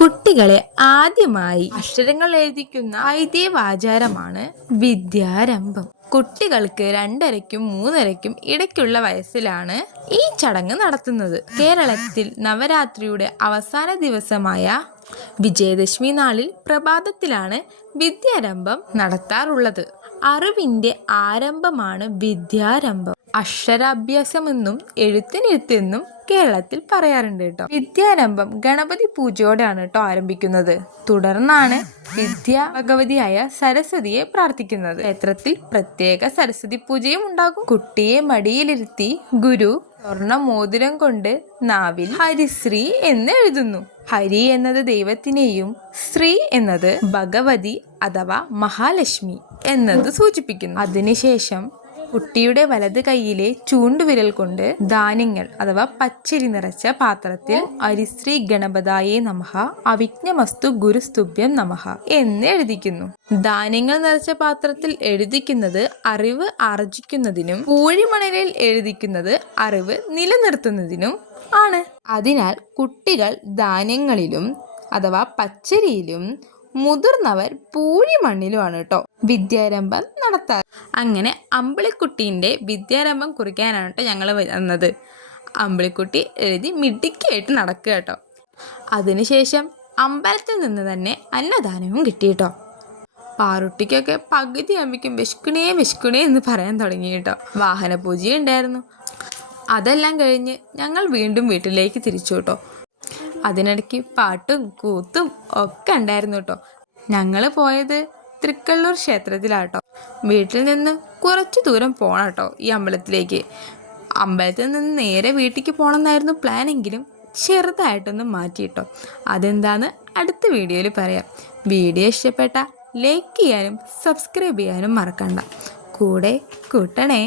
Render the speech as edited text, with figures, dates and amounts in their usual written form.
കുട്ടികളെ ആദ്യമായി അക്ഷരങ്ങൾ എഴുതിക്കുന്ന ഐതിഹ്യവാചാരമാണ് വിദ്യാരംഭം. കുട്ടികൾക്ക് 2:30-നും 3:30-നും ഇടയ്ക്കുള്ള വയസ്സിലാണ് ഈ ചടങ്ങ് നടത്തുന്നത്. കേരളത്തിൽ നവരാത്രിയുടെ അവസാന ദിവസമായ വിജയദശമി നാളിൽ പ്രഭാതത്തിലാണ് വിദ്യാരംഭം നടത്താറുള്ളത്. അറിവിന്റെ ആരംഭമാണ് വിദ്യാരംഭം. അക്ഷരാഭ്യാസമെന്നും എഴുത്തിനിരുത്തെന്നും കേരളത്തിൽ പറയാറുണ്ട് കേട്ടോ. വിദ്യാരംഭം ഗണപതി പൂജയോടെയാണ് കേട്ടോ ആരംഭിക്കുന്നത്. തുടർന്നാണ് ഭഗവതിയായ സരസ്വതിയെ പ്രാർത്ഥിക്കുന്നത്. ക്ഷേത്രത്തിൽ പ്രത്യേക സരസ്വതി പൂജയും ഉണ്ടാകും. കുട്ടിയെ മടിയിലിരുത്തി ഗുരു സ്വർണ്ണ മോതിരം കൊണ്ട് നാവിൽ ഹരിശ്രീ എന്ന് എഴുതുന്നു. ഹരി എന്നത് ദൈവത്തിനെയും ശ്രീ എന്നത് ഭഗവതി അഥവാ മഹാലക്ഷ്മി എന്നത് സൂചിപ്പിക്കുന്നു. അതിനുശേഷം കുട്ടിയുടെ വലത് കൈയിലെ ചൂണ്ടുവിരൽ കൊണ്ട് ധാന്യങ്ങൾ അഥവാ പച്ചരി നിറച്ച പാത്രത്തിൽ ഹരിശ്രീ ഗണപതായേ നമഃ അവിഘ്നമസ്തു ഗുരുസ്തുഭ്യം നമഃ എന്ന് എഴുതിക്കുന്നു. ധാന്യങ്ങൾ നിറച്ച പാത്രത്തിൽ എഴുതിക്കുന്നത് അറിവ് ആർജിക്കുന്നതിനും പൂഴിമണലിൽ എഴുതിക്കുന്നത് അറിവ് നിലനിർത്തുന്നതിനും ആണ്. അതിനാൽ കുട്ടികൾ ധാന്യങ്ങളിലും അഥവാ പച്ചരിയിലും മുതിർന്നവർ പൂഴിമണ്ണിലുമാണ് കേട്ടോ വിദ്യാരംഭം നടത്താറ്. അങ്ങനെ അമ്പിളിക്കുട്ടീൻ്റെ വിദ്യാരംഭം കുറിക്കാനാണ് കേട്ടോ ഞങ്ങൾ വന്നത്. അമ്പിളിക്കുട്ടി എഴുതി മിടുക്കിയായിട്ട് നടക്കുക കേട്ടോ. അതിനുശേഷം അമ്പലത്തിൽ നിന്ന് തന്നെ അന്നദാനവും കിട്ടി കേട്ടോ. പാറുട്ടിക്കൊക്കെ പകുതി ആകുമ്പോഴേക്കും വിശുക്കണേ എന്ന് പറയാൻ തുടങ്ങി കേട്ടോ. വാഹനപൂജ ഉണ്ടായിരുന്നു. അതെല്ലാം കഴിഞ്ഞ് ഞങ്ങൾ വീണ്ടും വീട്ടിലേക്ക് തിരിച്ചു കേട്ടോ. അതിനിടയ്ക്ക് പാട്ടും കൂത്തും ഒക്കെ ഉണ്ടായിരുന്നു കേട്ടോ. ഞങ്ങൾ പോയത് തൃക്കള്ളൂർ ക്ഷേത്രത്തിലാട്ടോ. വീട്ടിൽ നിന്ന് കുറച്ച് ദൂരം പോകണം കേട്ടോ ഈ അമ്പലത്തിലേക്ക്. അമ്പലത്തിൽ നിന്ന് നേരെ വീട്ടിലേക്ക് പോകണമെന്നായിരുന്നു പ്ലാനെങ്കിലും ചെറുതായിട്ടൊന്ന് മാറ്റിയിട്ടോ. അതെന്താന്ന് അടുത്ത വീഡിയോയിൽ പറയാം. വീഡിയോ ഇഷ്ടപ്പെട്ട ലൈക്ക് ചെയ്യാനും സബ്സ്ക്രൈബ് ചെയ്യാനും മറക്കണ്ട. കൂടെ കൂട്ടണേ.